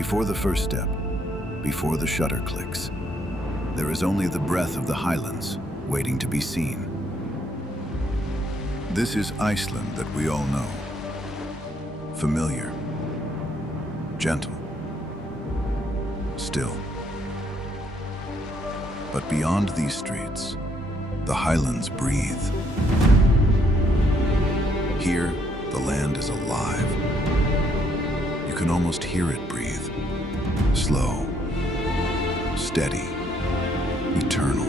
Before the first step, before the shutter clicks, there is only the breath of the Highlands waiting to be seen. This is Iceland that we all know. Familiar, gentle, still. But beyond these streets, the Highlands breathe. Here, the land is alive. You can almost hear it breathe. Slow, steady, eternal.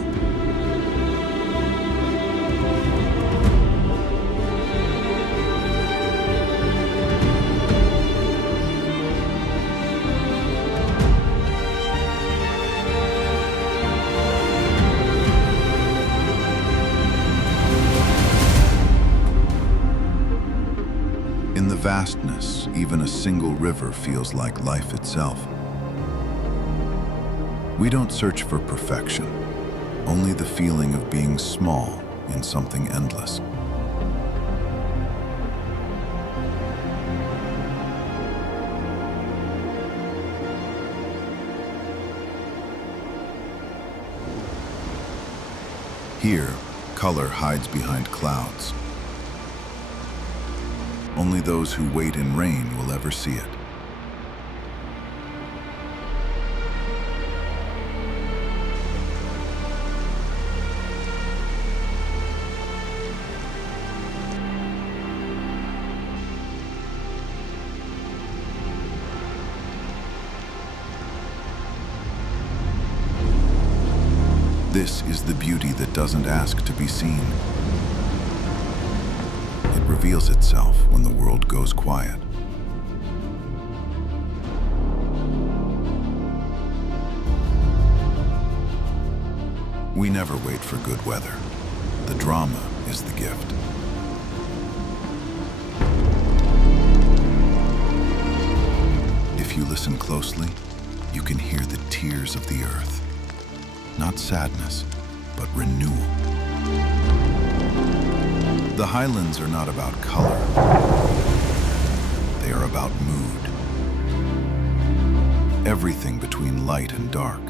In the vastness, even a single river feels like life itself. We don't search for perfection, only the feeling of being small in something endless. Here, color hides behind clouds. Only those who wait in rain will ever see it. This is the beauty that doesn't ask to be seen. It reveals itself when the world goes quiet. We never wait for good weather. The drama is the gift. If you listen closely, you can hear the tears of the earth. Not sadness, but renewal. The Highlands are not about color. They are about mood. Everything between light and dark.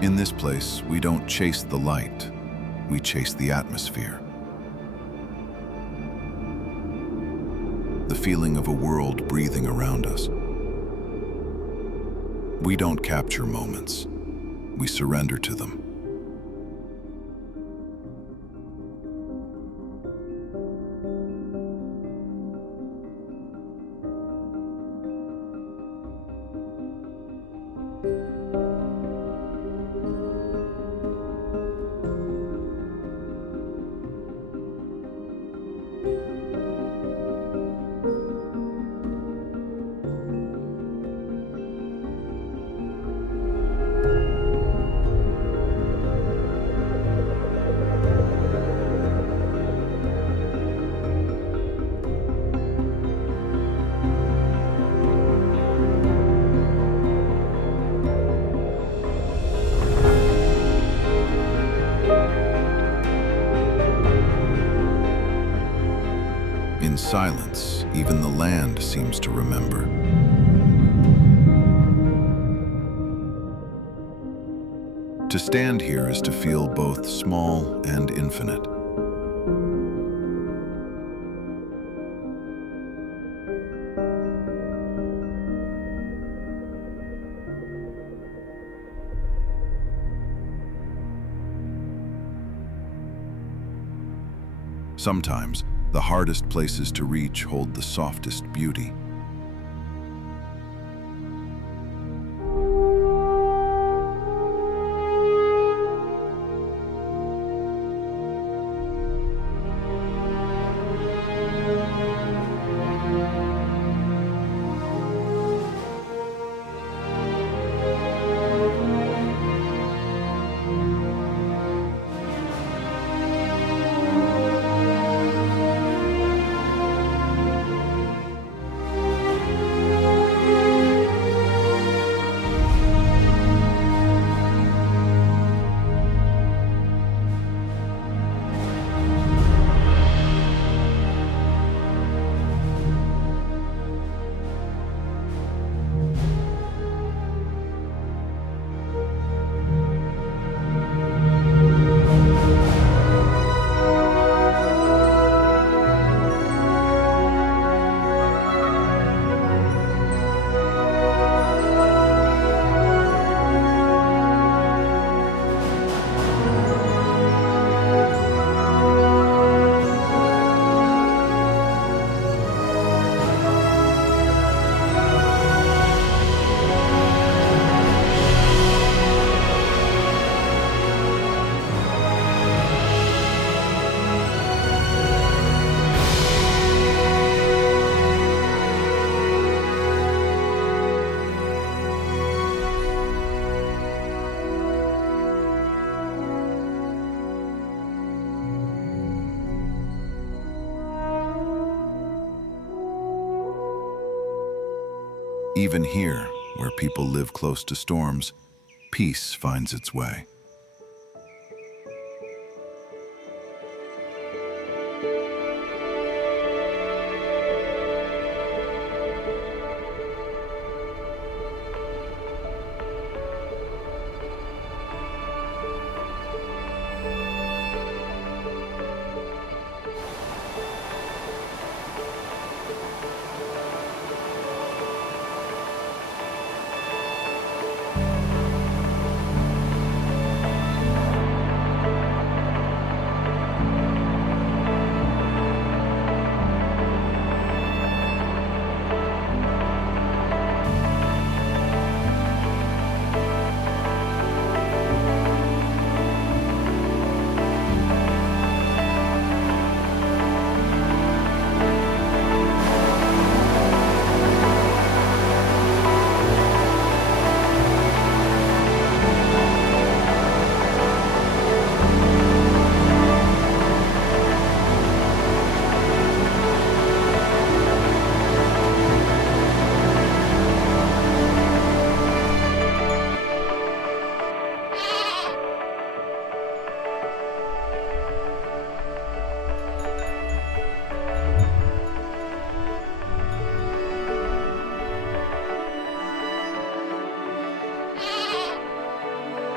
In this place, we don't chase the light, we chase the atmosphere. The feeling of a world breathing around us. We don't capture moments, we surrender to them. In silence, even the land seems to remember. To stand here is to feel both small and infinite. Sometimes, the hardest places to reach hold the softest beauty. Even here, where people live close to storms, peace finds its way.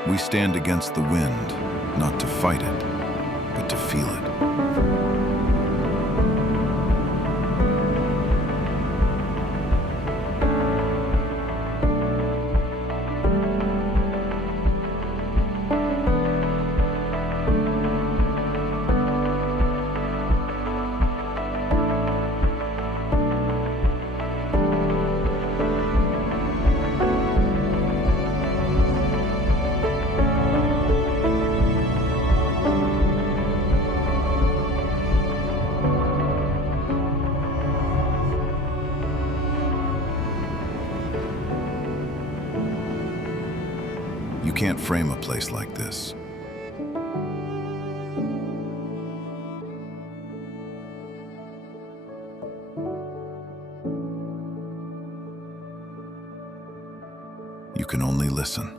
We stand against the wind, not to fight it, but to feel it. You can't frame a place like this. You can only listen.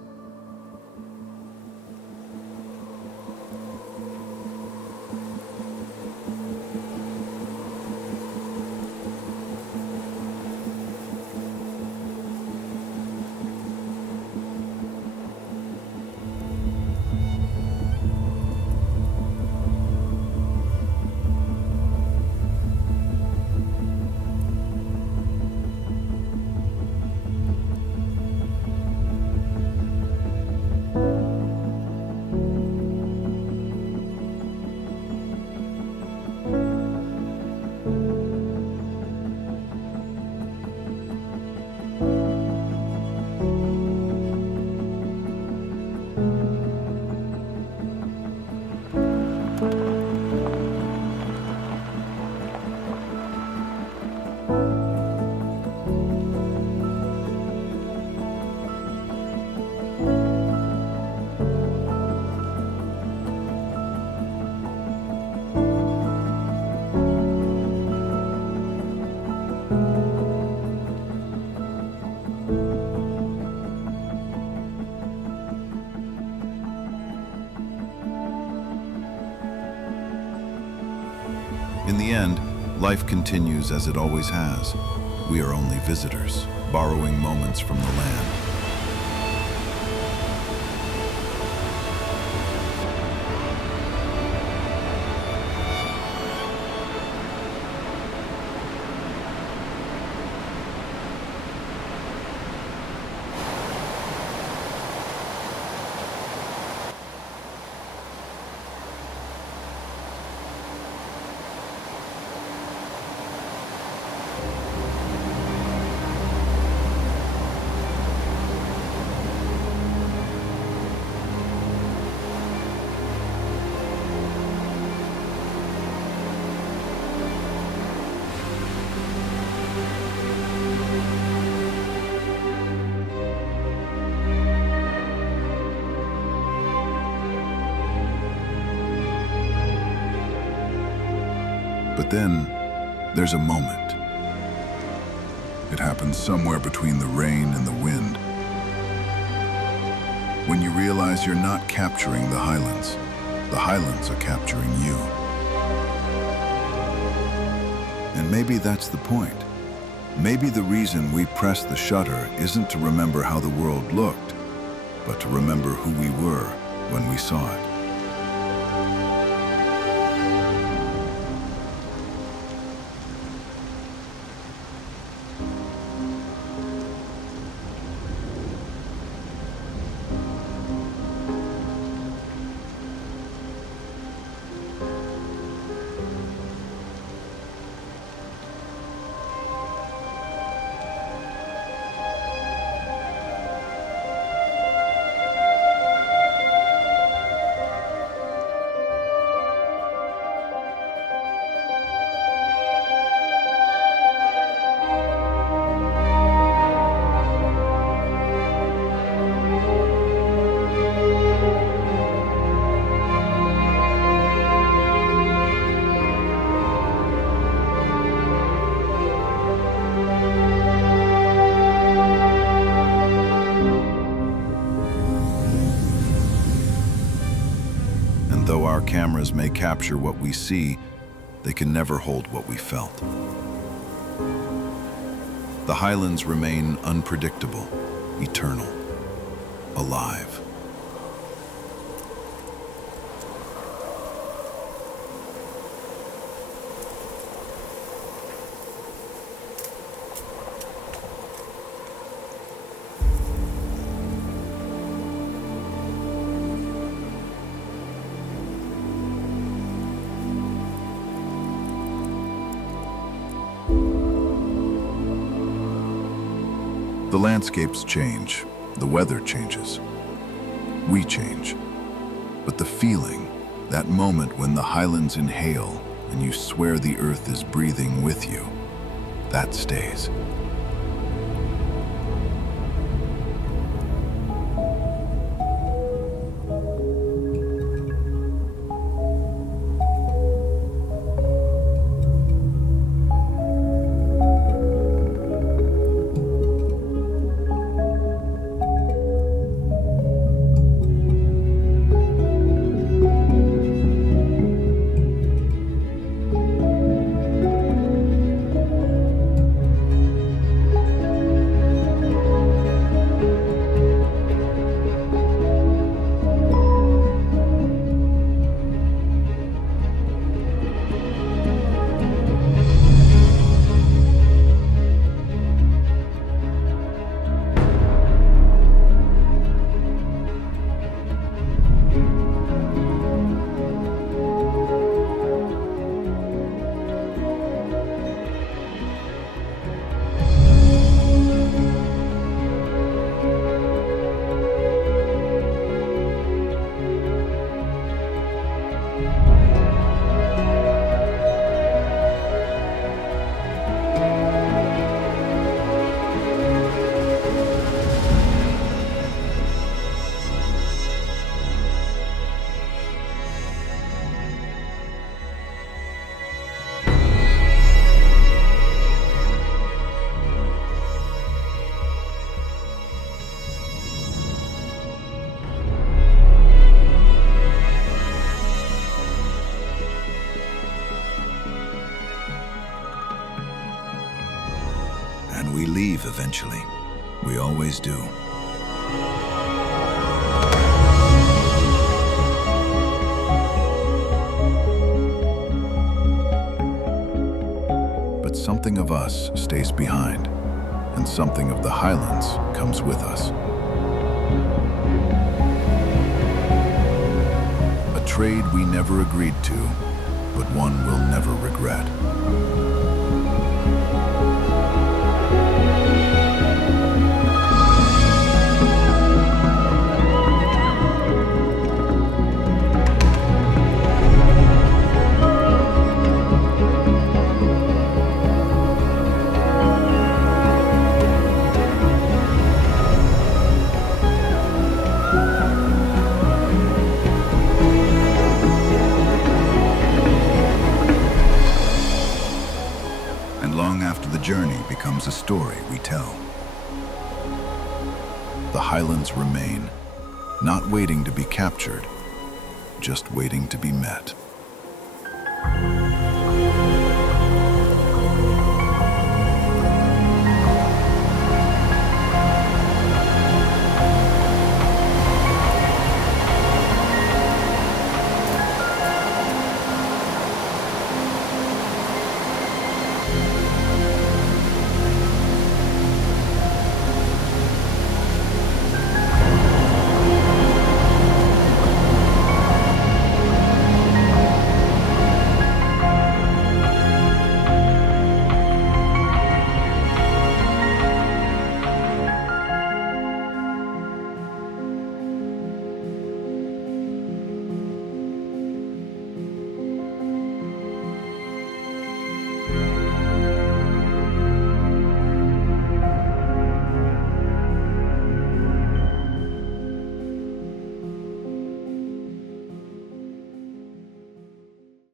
In the end, life continues as it always has. We are only visitors, borrowing moments from the land. But then, there's a moment. It happens somewhere between the rain and the wind. When you realize you're not capturing the Highlands are capturing you. And maybe that's the point. Maybe the reason we press the shutter isn't to remember how the world looked, but to remember who we were when we saw it. And though our cameras may capture what we see, they can never hold what we felt. The Highlands remain unpredictable, eternal, alive. The landscapes change, the weather changes. We change. But the feeling, that moment when the Highlands inhale and you swear the earth is breathing with you, that stays. And we leave eventually. We always do. But something of us stays behind, and something of the Highlands comes with us. A trade we never agreed to, but one we'll never regret. the Highlands remain, not waiting to be captured, just waiting to be met.